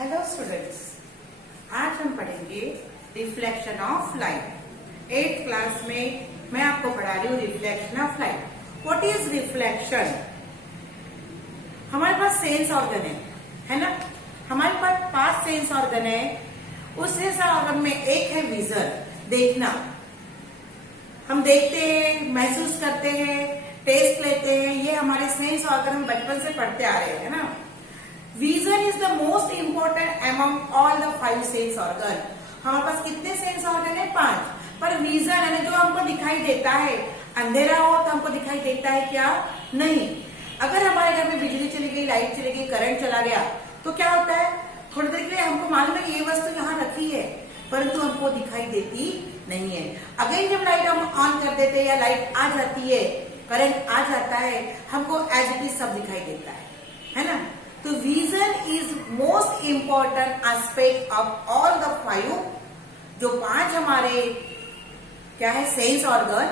Hello students, आज हम पढ़ेंगे reflection of light. 8th class में मैं आपको पढ़ा रही हूँ reflection of light. What is reflection? हमारे पास सेंस ऑर्गन है ना। हमारे पास 5 सेंस ऑर्गन है। उस सेंस ऑर्गन में एक है विजन, देखना। हम देखते हैं, महसूस करते हैं, टेस्ट लेते हैं। ये हमारे सेंस ऑर्गन हम बचपन से पढ़ते आ रहे हैं ना। Vision is the most important among all the 5 sense organ. हमारे पास कितने सेंस ऑर्गन है? 5। पर विजन है ना, जो हमको दिखाई देता है। अंधेरा हो तो हमको दिखाई देता है क्या? नहीं। अगर हमारे घर में बिजली चली गई, लाइट चली गई, करंट चला गया तो क्या होता है? थोड़ी देर के लिए हमको मालूम है ये वस्तु यहाँ रखी है, परंतु हमको दिखाई देती नहीं है। अगेन जब लाइट हम ऑन कर देते हैं या लाइट आ जाती है, करंट आ जाता है, हमको एज इट इज सब दिखाई देता है ना। तो vision is most important aspect of all the 5। जो 5 हमारे क्या है सेंस ऑर्गन,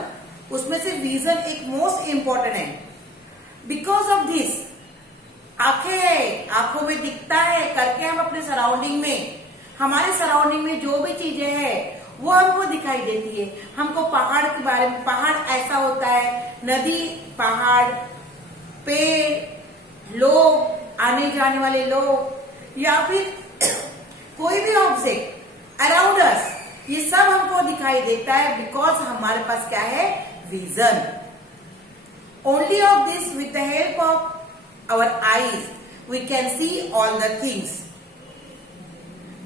उसमें से विजन एक मोस्ट इंपॉर्टेंट है। बिकॉज ऑफ दिस, आंखें है, आंखों में दिखता है करके हम अपने सराउंडिंग में, हमारे सराउंडिंग में जो भी चीजें हैं वो हमको दिखाई देती है। हमको पहाड़ के बारे में, पहाड़ ऐसा होता है, नदी, पहाड़, पेड़, लोग, आने जाने वाले लोग, या फिर कोई भी ऑब्जेक्ट अराउंड अस, ये सब हमको दिखाई देता है बिकॉज हमारे पास क्या है? Vision. Only of this, with the help of our eyes we can see all the things.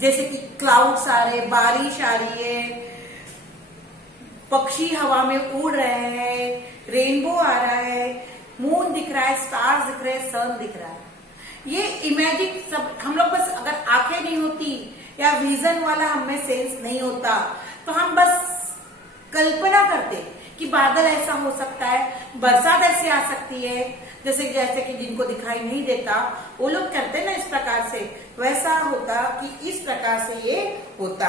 जैसे कि क्लाउड्स आ रहे, बारिश आ रही है, पक्षी हवा में उड़ रहे हैं, रेनबो आ रहा है, मून दिख रहा है, स्टार्स दिख रहे हैं, सन दिख रहा है। ये इमेजिन सब हम लोग, बस अगर आंखें नहीं होती या विजन वाला हमें सेंस नहीं होता तो हम बस कल्पना करते कि बादल ऐसा हो सकता है, बरसात ऐसे आ सकती है। जैसे कि जिनको दिखाई नहीं देता वो लोग करते ना इस प्रकार से, वैसा होता कि इस प्रकार से ये होता।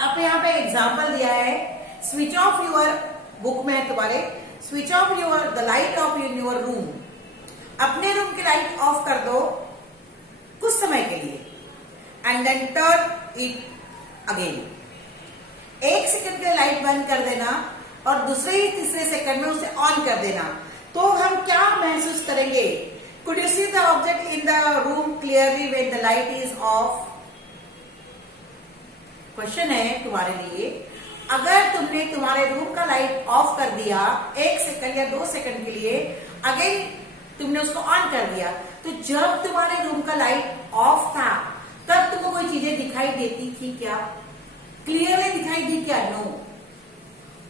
अब यहाँ पे एग्जाम्पल दिया है, स्विच ऑफ योर, बुक में है तुम्हारे, switch off your the light off your room. अपने रूम की लाइट ऑफ कर दो कुछ समय के लिए, and then turn it again. 1 second के लिए लाइट बंद कर देना और दूसरे ही तीसरे सेकंड में उसे ऑन कर देना, तो हम क्या महसूस करेंगे? Could you see the object in the room clearly when the light is of? Question है तुम्हारे लिए, अगर तुमने तुम्हारे रूम का लाइट ऑफ कर दिया 1 सेकंड या 2 सेकंड के लिए, अगेन तुमने उसको ऑन कर दिया, तो जब तुम्हारे रूम का लाइट ऑफ था तब तुमको कोई चीजें दिखाई देती थी क्या? क्लियरली दिखाई दी क्या? नो।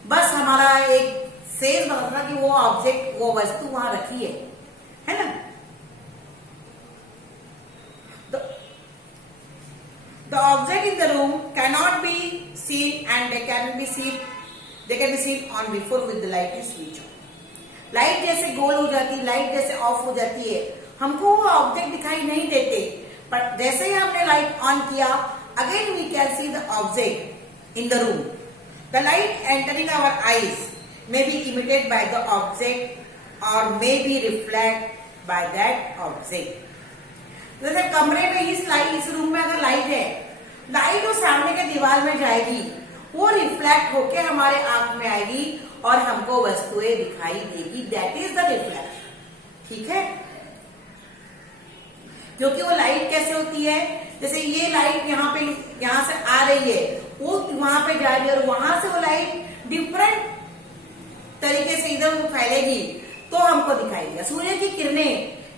बस हमारा एक सेंस बनता कि वो ऑब्जेक्ट, वो वस्तु वहां रखी है ना। The object in the room cannot be seen and they can be seen on before with the light is switched on. Light जैसे गोल हो जाती है, लाइट जैसे ऑफ हो जाती है, हमको वो ऑब्जेक्ट दिखाई नहीं देते, पर जैसे ही हमने लाइट ऑन किया, again we can see the object in the room. The light entering our eyes may be emitted by the object or may be reflected by that object. जैसे कमरे में इस रूम में अगर लाइट है, light उस सामने के दीवार में जाएगी, वो रिफ्लेक्ट होके हमारे आंख में आएगी और हमको वस्तुएं दिखाई देगी। That is the reflection. ठीक है, क्योंकि वो लाइट कैसे होती है? जैसे ये लाइट यहाँ से आ रही है, वो वहां पे जा रही है और वहां से वो लाइट डिफरेंट तरीके से इधर फैलेगी तो हमको दिखाई देगा। सूर्य की किरणें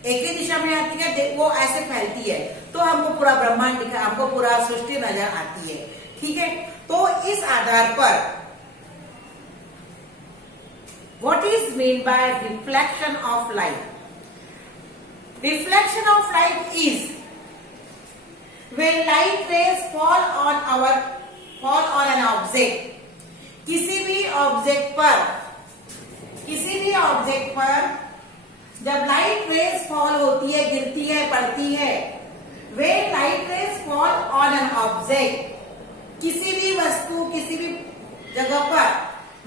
एक ही दिशा में आती है, वो ऐसे फैलती है तो हमको पूरा ब्रह्मांड दिखा, हमको पूरा सृष्टि नजर आती है। ठीक है, तो इस आधार पर what is mean by reflection of light? Reflection of light is when light rays fall on an object. किसी भी ऑब्जेक्ट पर जब लाइट रेज फॉल होती है, गिरती है, पड़ती है, when light rays fall on an object, किसी भी वस्तु, किसी भी जगह पर,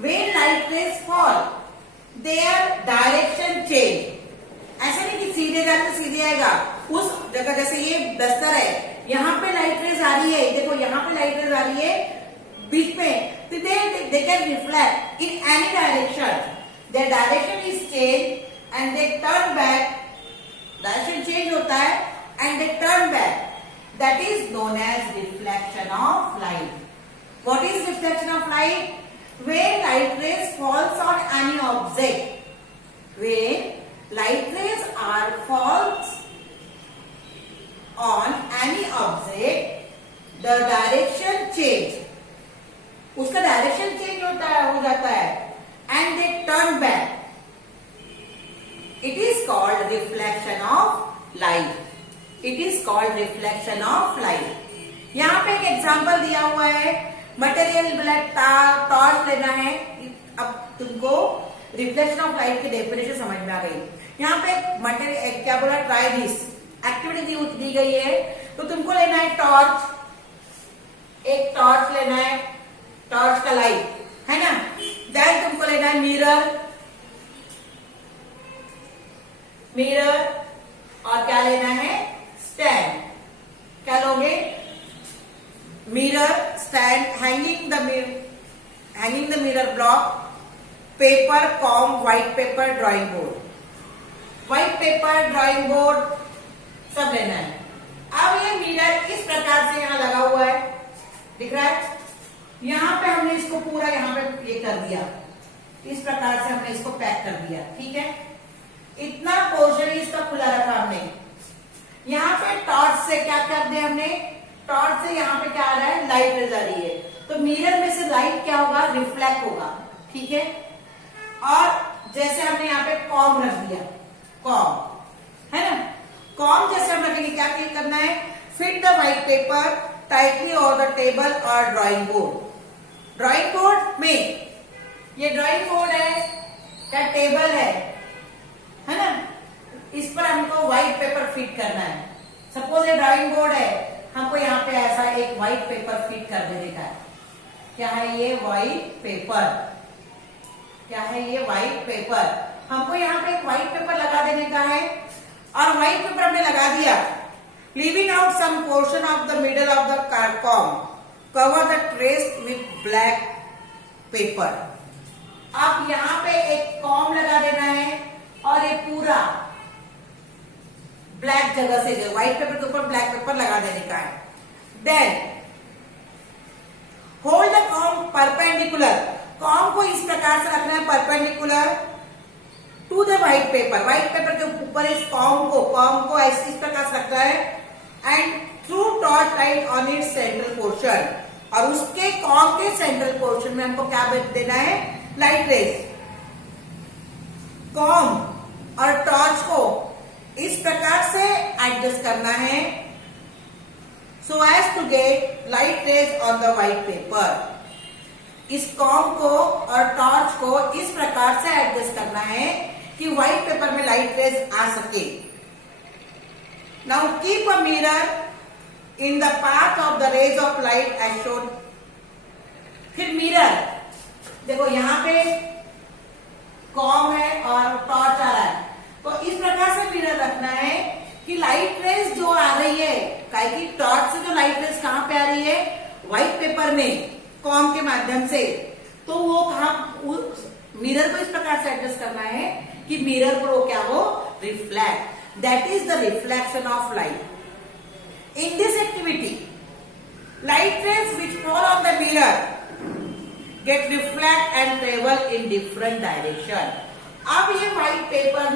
when light rays fall, their direction change. ऐसा नहीं कि सीधे जाने सीधे आएगा, उस जगह, जैसे ये डस्टर है, यहाँ पे लाइट रेज आ रही है, देखो यहाँ पे लाइट रेज आ रही है बीच में, तो they can reflect in any direction, their direction is change and they turn back, direction change होता है and they turn back, that is known as reflection of light. What is reflection of light? When light rays falls on any object, when light rays are falls on any object, the direction change. उसका direction change होता है, हो जाता है, and they turn back. It is called reflection of light. It is called reflection of light. यहाँ पे एक example दिया हुआ है, मटेरियल ब्लैक टॉर्च लेना है. अब तुमको रिफ्लेक्शन ऑफ लाइट की डेफिनेशन समझ में आ गई. यहाँ पे मटेरियल क्या बोला, ट्राई दिस एक्टिविटी दी गई है. तो तुमको लेना है टॉर्च, एक टॉर्च लेना है, टॉर्च का लाइट है ना. देन तुमको लेना है मिरर, मिरर, और क्या लेना है, स्टैंड. क्या लोगे, mirror, stand, hanging the mirror block, paper, com, white paper, drawing board. White paper, drawing board सब लेना है. अब ये मिरर इस प्रकार से यहाँ लगा हुआ है, दिख रहा है. यहाँ पे हमने इसको पूरा यहाँ पे ये कर दिया, इस प्रकार से हमने इसको पैक कर दिया. ठीक है, इतना पोर्शन इसका खुला रखा हमने. यहाँ पे टॉर्च से क्या कर दिया हमने, टॉर्च से यहाँ पे क्या आ रहा है, लाइट रेज आ रही है. तो मिरर में से लाइट क्या होगा, रिफ्लेक्ट होगा. ठीक है, और जैसे हमने यहाँ पे कॉम रख दिया, कॉम है ना, कॉम जैसे हम रखेंगे, क्या करना है, fit the white paper tightly on the table और ड्राइंग बोर्ड. ड्राइंग बोर्ड में, ये ड्राइंग बोर्ड है या टेबल है ना, इस पर हमको व्हाइट पेपर फिट करना है. सपोज ये ड्राइंग बोर्ड है, हमको यहाँ पे ऐसा एक व्हाइट पेपर फिट कर देने का है. क्या है ये, व्हाइट पेपर. क्या है ये, व्हाइट पेपर. हमको यहाँ पे एक व्हाइट पेपर लगा देने का है, और व्हाइट पेपर हमने लगा दिया. Leaving out some portion of the middle of the comb, cover the trace with black paper. अब यहाँ पे एक कॉम लगा देना है, और ये पूरा ब्लैक जगह से, व्हाइट पेपर के ऊपर ब्लैक पेपर लगा देने का है. Then hold the comb perpendicular. Comb को इस प्रकार से रखना है, perpendicular to the white paper. White paper के ऊपर इस कॉम को इस प्रकार से रखना है, and through torch light on it's central portion. और उसके कॉम के सेंट्रल पोर्शन में हमको क्या देना है, लाइट रेज. कॉम और टॉर्च को इस प्रकार से एडजस्ट करना है, so as to get light rays on the white paper. इस कॉम को और टॉर्च को इस प्रकार से एडजस्ट करना है कि व्हाइट पेपर में लाइट रेज आ सके. Now keep a mirror in the path of the rays of light as shown. फिर मिरर देखो, यहां पे कॉम है और टॉर्च आ रहा है, तो इस प्रकार से मिरर रखना है कि लाइट रेज जो आ रही है, कि टॉर्च से जो लाइट रेज कहां पे आ रही है, व्हाइट पेपर में कॉम के माध्यम से, तो वो मिरर को इस प्रकार से एडजस्ट करना है कि मिरर पर वो क्या हो, reflect. That is the reflection of light. In this activity, light rays which fall on the mirror get reflect and travel in different direction. अब ये व्हाइट पेपर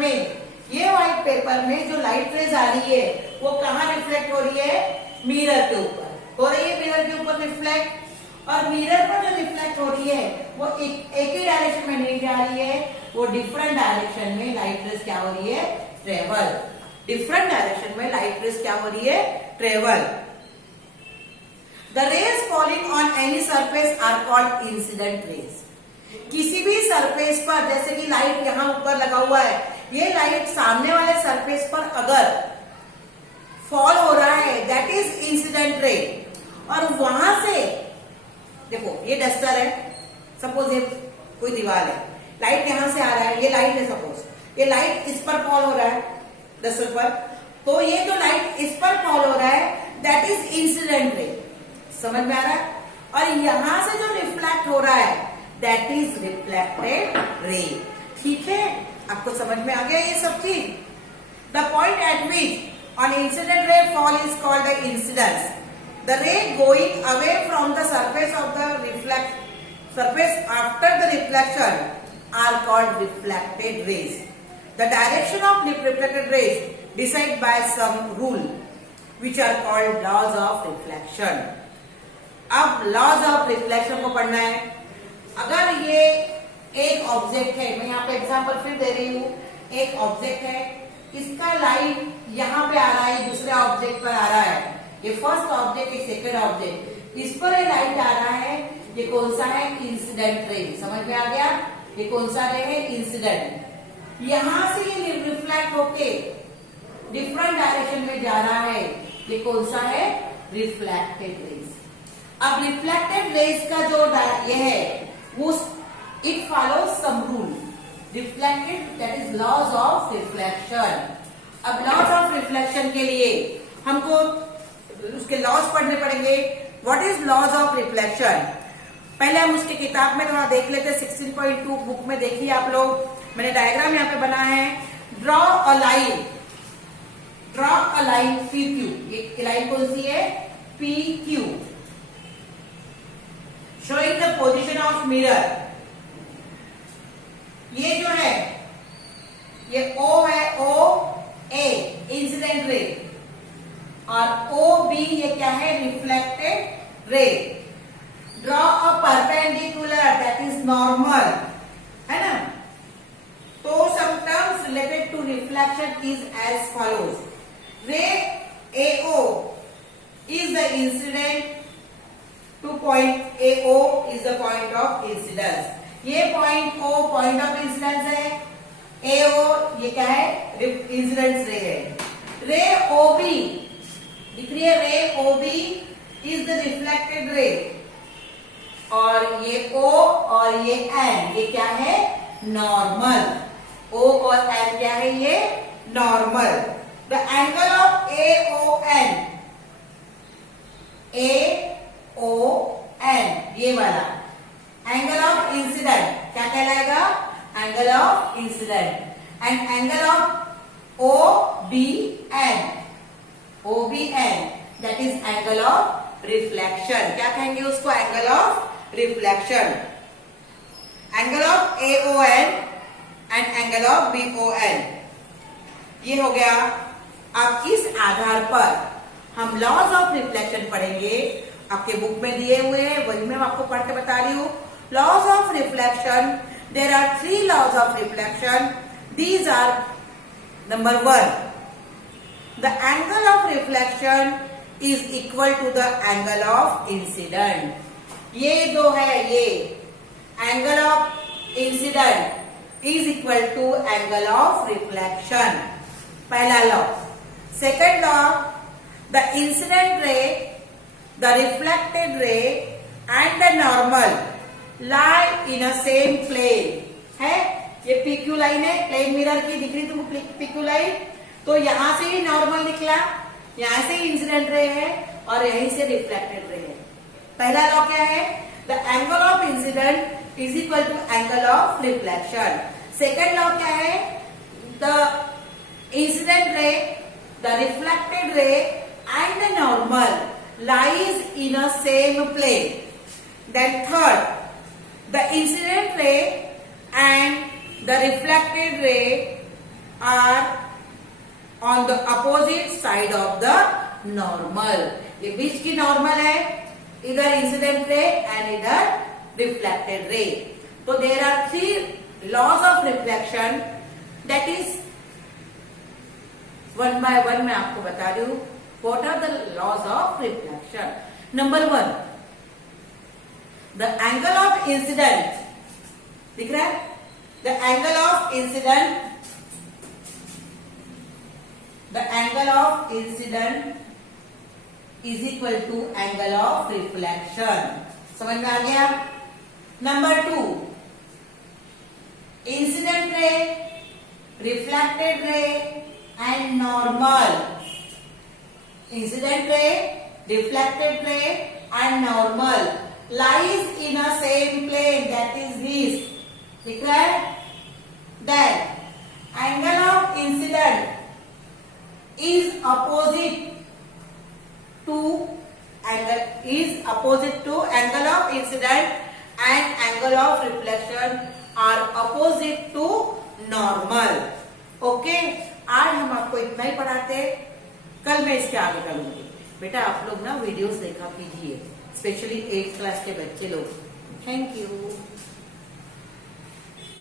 में जो लाइट रेज आ रही है, वो कहाँ रिफ्लेक्ट हो रही है, मिरर के ऊपर हो रही है, मिरर के ऊपर रिफ्लेक्ट. और मिरर पर जो रिफ्लेक्ट हो रही है, वो एक ही डायरेक्शन में नहीं जा रही है, वो डिफरेंट डायरेक्शन में लाइट रेज क्या हो रही है, ट्रेवल. डिफरेंट डायरेक्शन में लाइट रेज क्या हो रही है, travel. The rays falling on any surface are called incident rays. किसी भी सरफेस पर, जैसे कि लाइट यहाँ ऊपर लगा हुआ है, ये लाइट सामने वाले सरफेस पर अगर फॉल हो रहा है, दैट इज इंसिडेंट रे. और वहां से देखो, ये डस्टर है, सपोज ये कोई दीवार है, लाइट यहां से आ रहा है, ये लाइट है, सपोज ये लाइट इस पर फॉल हो रहा है डस्टर पर, तो ये जो लाइट इस पर फॉल हो रहा है दैट इज इंसिडेंट रे, समझ में आ रहा है। और यहां से जो रिफ्लेक्ट हो रहा है दैट इज रिफ्लेक्टेड रे। ठीक है, आपको समझ में आ गया ये सब चीज। The point eight which on incident ray fall is called the incidence. The रे going away from the surface of the reflect surface after the reflection are called reflected rays. The direction of reflected rays decided by some rule which are called laws of reflection. अब laws of reflection को पढ़ना है। अगर ये एक object है, मैं यहाँ पे एग्जांपल फिर दे रही हूँ, एक ऑब्जेक्ट है, इसका लाइट यहाँ पे आ रहा है, दूसरे ऑब्जेक्ट पर आ रहा है, ये फर्स्ट ऑब्जेक्ट, ये सेकेंड ऑब्जेक्ट, इस पर ये लाइट आ रहा है, ये कौन सा है? Incident ray. समझ में आ गया? ये कौन सा रे है? इंसिडेंट। यहां से ये रिफ्लेक्ट होके डिफरेंट डायरेक्शन में जा रहा है, ये कौन सा है? Reflected rays. अब रिफ्लेक्टेड रेज का जो ये है वो it follows some rule. Reflected that is laws of reflection. अब लॉज ऑफ रिफ्लेक्शन के लिए हमको उसके लॉज पढ़ने पड़ेंगे। What is laws of reflection? पहले हम उसकी किताब में थोड़ा देख लेते हैं। 16.2 बुक में देखिए आप लोग, मैंने डायग्राम यहाँ पे बना है। Draw a line, draw a line P Q. ये लाइन कौन सी है? P Q. Showing the position of mirror. ये जो है ये ओ है, ओ ए इंसिडेंट रे, और ओ बी ये क्या है? Reflected ray. Draw a perpendicular that is normal, है ना। तो some terms related to reflection is as follows. Ray AO is the incident to point AO is the point of incidence. ये point O point of incidence है, AO ये क्या है? Incidence रे है। रे OB दिख रही है, रे OB is the reflected ray, और ये O और ये N ये क्या है? नॉर्मल। O और N क्या है? ये normal. The angle of AON, AON ये वाला एंगल ऑफ इंसिडेंट क्या कहलाएगा? Angle of incident. And angle of OBN, OBN that is angle of reflection. क्या कहेंगे उसको? Angle of reflection. Angle of AON and angle of BON ये हो गया। अब इस आधार पर हम लॉज ऑफ रिफ्लेक्शन पढ़ेंगे। आपके बुक में दिए हुए हैं, वही मैं आपको पढ़ के बता रही हूँ। Laws of reflection, there are 3 laws of reflection. These are number 1, the angle of reflection is equal to the angle of incidence. ये जो है ये angle of incident is equal to angle of reflection, पहला law. Second law, the incident ray, the reflected ray and the normal lie in a same plane है। ये PQ line है, plane mirror की दिख रही तुमको PQ लाइन। तो यहां से ही नॉर्मल निकला, यहां से ही इंसिडेंट रे है, और यहीं से रिफ्लेक्टेड रे है। पहला लॉ क्या है? The angle of incident is equal to angle of reflection. Second law क्या है? The incident ray, the reflected ray and the normal lies in a same plane. Then third, the incident ray and the reflected ray are on the opposite side of the normal. ये बीच की normal है, इधर incident ray and इधर reflected ray. तो there are 3 laws of reflection, that is 1 by 1 मैं आपको बता रही हूँ। What are the laws of reflection? Number 1, the angle of incident, दिख रहा है? The angle of incident, the angle of incident is equal to angle of reflection. समझ में आ गया? Number 2, incident ray, reflected ray and normal incident plane, reflected plane and normal lies in a same plane, that is this. दिख रहा है? Then angle of incident is opposite to angle of incident and angle of reflection are opposite to normal. Okay, आज हम आपको इतना ही पढ़ाते, कल मैं इसके आगे करूंगी। बेटा आप लोग ना वीडियोस देखा कीजिए, स्पेशली 8th क्लास के बच्चे लोग। Thank you.